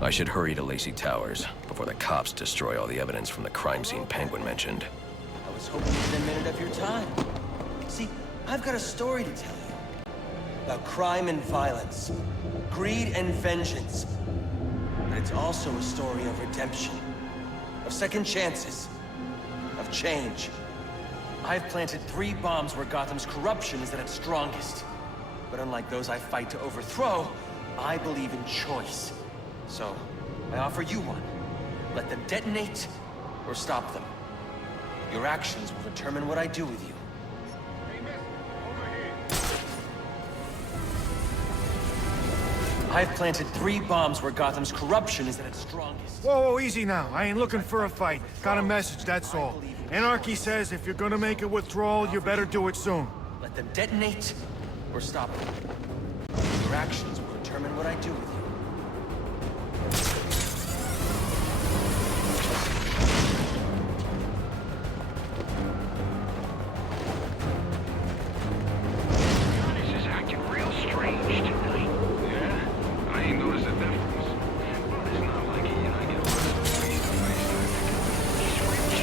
I should hurry to Lacey Towers before the cops destroy all the evidence from the crime scene Penguin mentioned. I was hoping to get a minute of your time. See, I've got a story to tell you. About crime and violence. Greed and vengeance. But it's also a story of redemption. Of second chances. Of change. I've planted 3 bombs where Gotham's corruption is at its strongest. But unlike those I fight to overthrow, I believe in choice. So, I offer you one. Let them detonate, or stop them. Your actions will determine what I do with you. I've planted 3 bombs where Gotham's corruption is at its strongest. Whoa, easy now. I ain't looking for a fight. Got a message, that's all. Anarchy says if you're gonna make a withdrawal, you better do it soon. Let them detonate, or stop them. Your actions will determine what I do with you. This is acting real strange tonight. Yeah? I ain't noticed a difference. Well, it's not like he and I get along face-to-face. He's rich.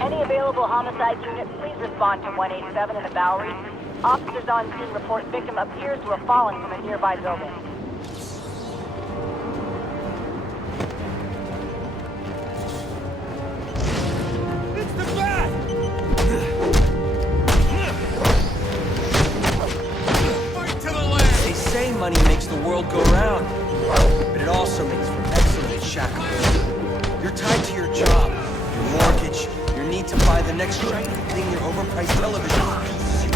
Any available homicide unit, please respond to 187 in the Bowery. Officers on scene report victim appears to have fallen from a nearby building. It's the bat! Fight to the last! They say money makes the world go round, but it also makes for excellent shackles. You're tied to your job, your mortgage, your need to buy the next shiny thing your overpriced television feasts you.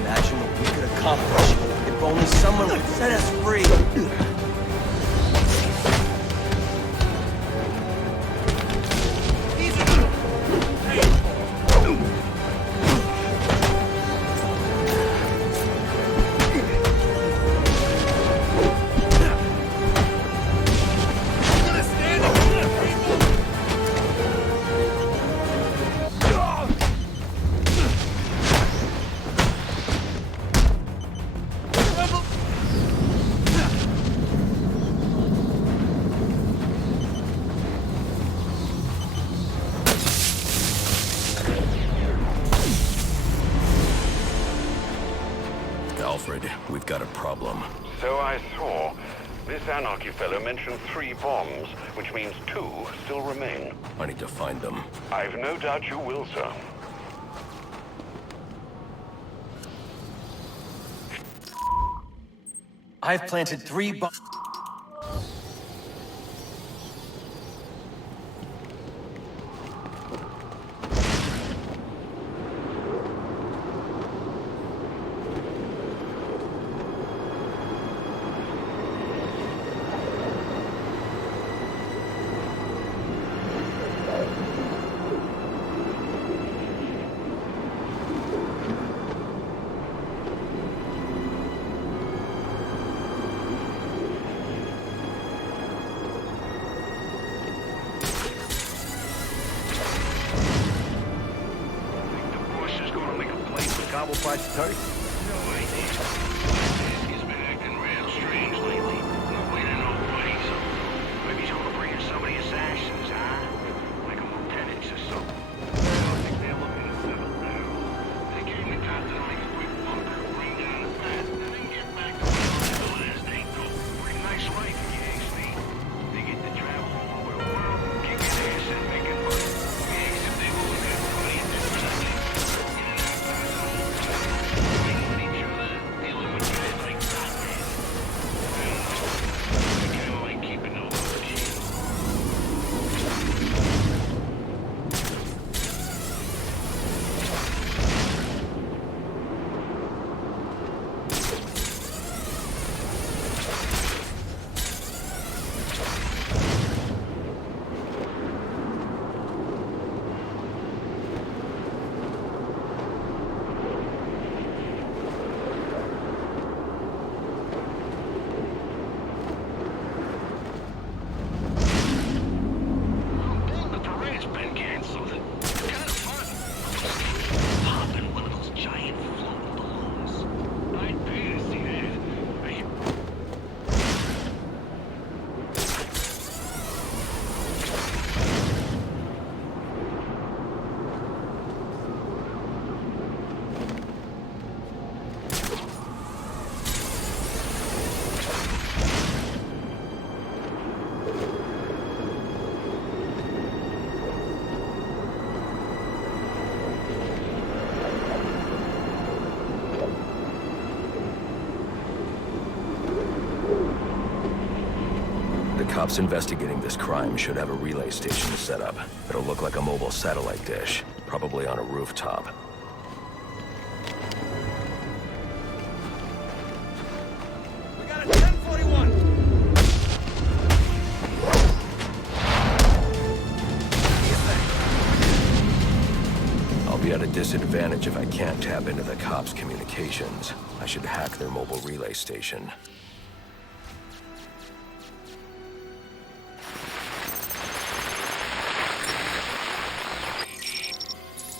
Imagine what we could accomplish if only someone would set us free. Alfred, we've got a problem. So I saw. This Anarchy fellow mentioned 3 bombs, which means 2 still remain. I need to find them. I've no doubt you will, sir. I've planted 3 bombs. Gobble bites turkey. No idea. He's been acting real strange lately. No way to know why, so maybe he's gonna bring in some of the assassins, huh? Like a lieutenant or something. I don't think they're looking to settle down. They came to Panther to make a quick bunker, bring down the bat, and then get back to the last day go. Pretty nice life if you ask me. They get to travel all over the world, kicking ass and making money. Except they've always got plenty of different. cops investigating this crime should have a relay station set up. It'll look like a mobile satellite dish, probably on a rooftop. We got a 1041! I'll be at a disadvantage if I can't tap into the cops' communications. I should hack their mobile relay station.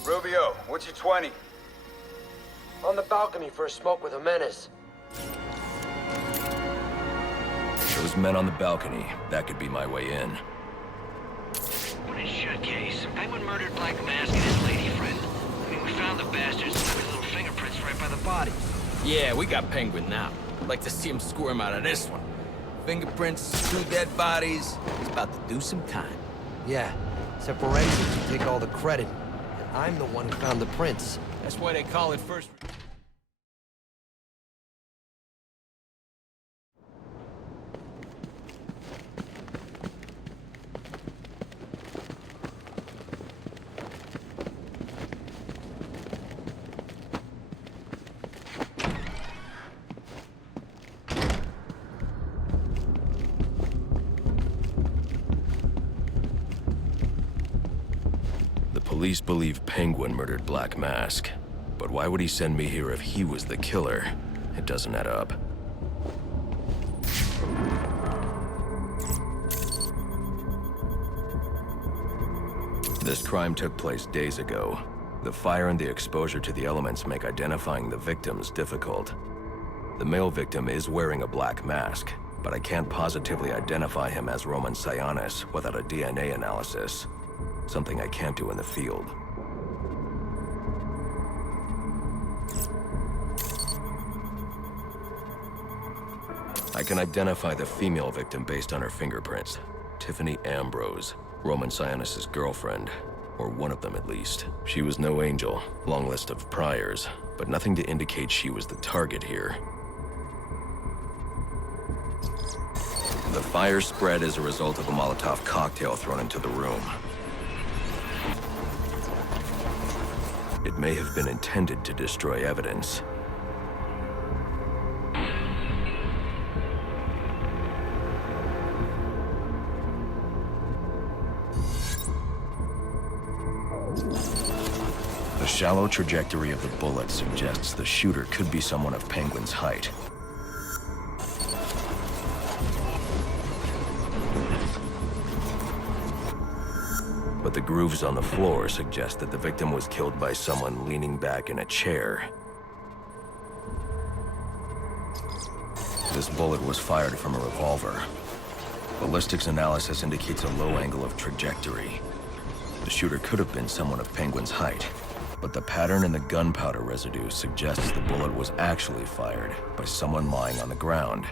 Rubio, what's your 20? On the balcony for a smoke with a menace. Those men on the balcony, that could be my way in. What a shitcase. Penguin murdered Black Mask and his lady friend. I mean, we found the bastards and there was little fingerprints right by the body. Yeah, we got Penguin now. I'd like to see him squirm out of this one. Fingerprints, 2 dead bodies. He's about to do some time. Yeah, except forensics will take all the credit. And I'm the one who found the prints. That's why they call it first... Police believe Penguin murdered Black Mask. But why would he send me here if he was the killer? It doesn't add up. This crime took place days ago. The fire and the exposure to the elements make identifying the victims difficult. The male victim is wearing a black mask, but I can't positively identify him as Roman Sionis without a DNA analysis. Something I can't do in the field. I can identify the female victim based on her fingerprints. Tiffany Ambrose, Roman Sionis' girlfriend, or one of them at least. She was no angel, long list of priors, but nothing to indicate she was the target here. The fire spread as a result of a Molotov cocktail thrown into the room. It may have been intended to destroy evidence. The shallow trajectory of the bullet suggests the shooter could be someone of Penguin's height. But the grooves on the floor suggest that the victim was killed by someone leaning back in a chair. This bullet was fired from a revolver. Ballistics analysis indicates a low angle of trajectory. The shooter could have been someone of Penguin's height, but the pattern in the gunpowder residue suggests the bullet was actually fired by someone lying on the ground.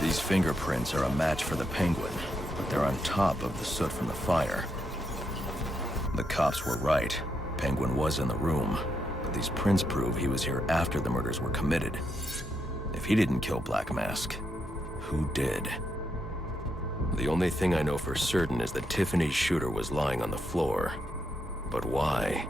These fingerprints are a match for the Penguin, but they're on top of the soot from the fire. The cops were right. Penguin was in the room, but these prints prove he was here after the murders were committed. If he didn't kill Black Mask, who did? The only thing I know for certain is that Tiffany's shooter was lying on the floor. But why?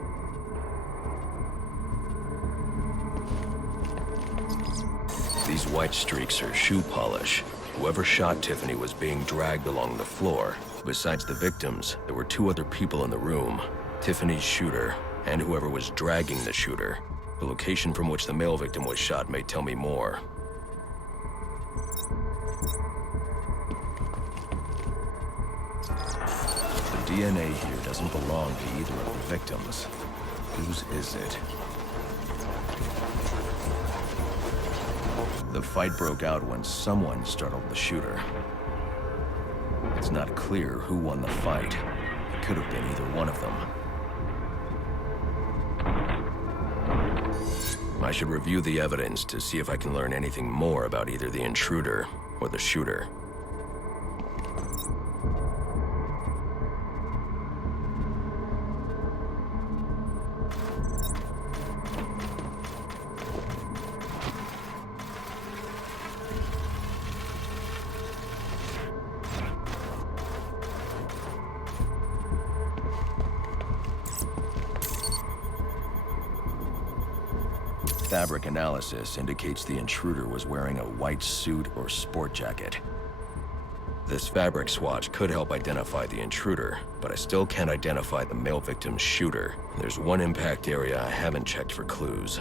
These white streaks are shoe polish. Whoever shot Tiffany was being dragged along the floor. Besides the victims, there were 2 other people in the room. Tiffany's shooter, and whoever was dragging the shooter. The location from which the male victim was shot may tell me more. The DNA here doesn't belong to either of the victims. Whose is it? The fight broke out when someone startled the shooter. It's not clear who won the fight. It could have been either one of them. I should review the evidence to see if I can learn anything more about either the intruder or the shooter. fabric analysis indicates the intruder was wearing a white suit or sport jacket. This fabric swatch could help identify the intruder, but I still can't identify the male victim's shooter. There's one impact area I haven't checked for clues.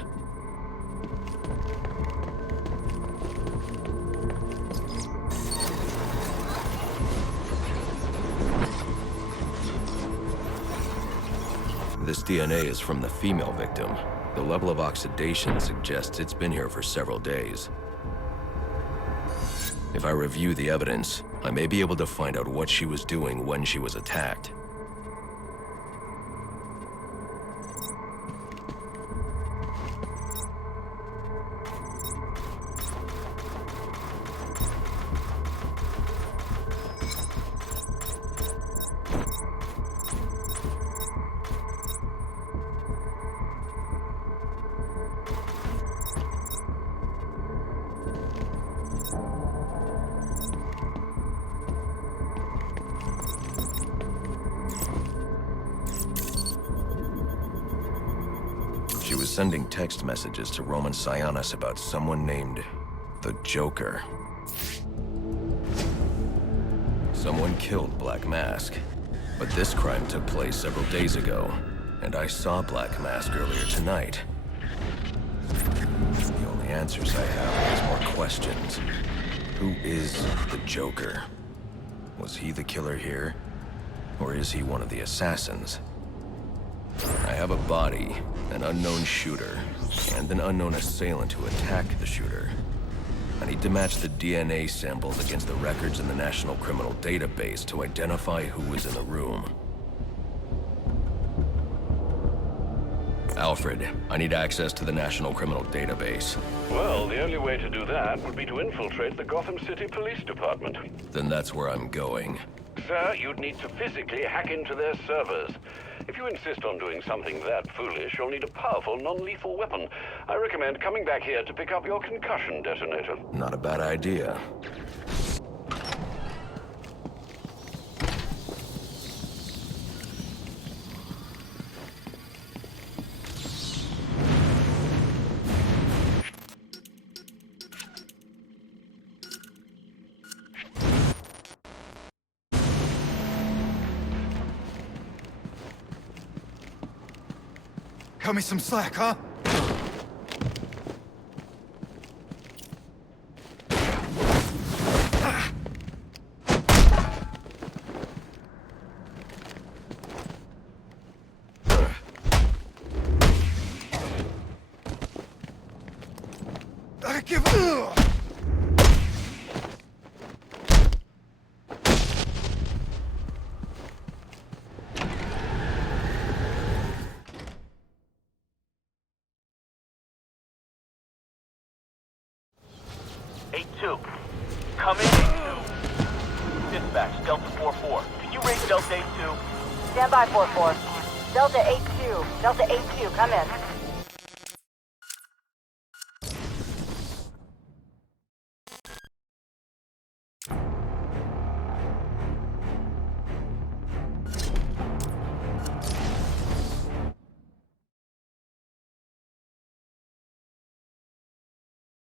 This DNA is from the female victim. The level of oxidation suggests it's been here for several days. If I review the evidence, I may be able to find out what she was doing when she was attacked. She was sending text messages to Roman Sionis about someone named the Joker. Someone killed Black Mask, but this crime took place several days ago, and I saw Black Mask earlier tonight. The only answers I have is more questions. Who is the Joker? Was he the killer here? Or is he one of the assassins? I have a body, an unknown shooter, and an unknown assailant who attacked the shooter. I need to match the DNA samples against the records in the National Criminal Database to identify who was in the room. Alfred, I need access to the National Criminal Database. Well, the only way to do that would be to infiltrate the Gotham City Police Department. Then that's where I'm going. Sir, you'd need to physically hack into their servers. If you insist on doing something that foolish, you'll need a powerful, non-lethal weapon. I recommend coming back here to pick up your concussion detonator. Not a bad idea. Cut me some slack, huh? Come in, 8-2. Dispatch, Delta 4-4. Can you ring Delta 8-2? Stand by, 4-4. Delta 8-2. Delta 8-2, come in.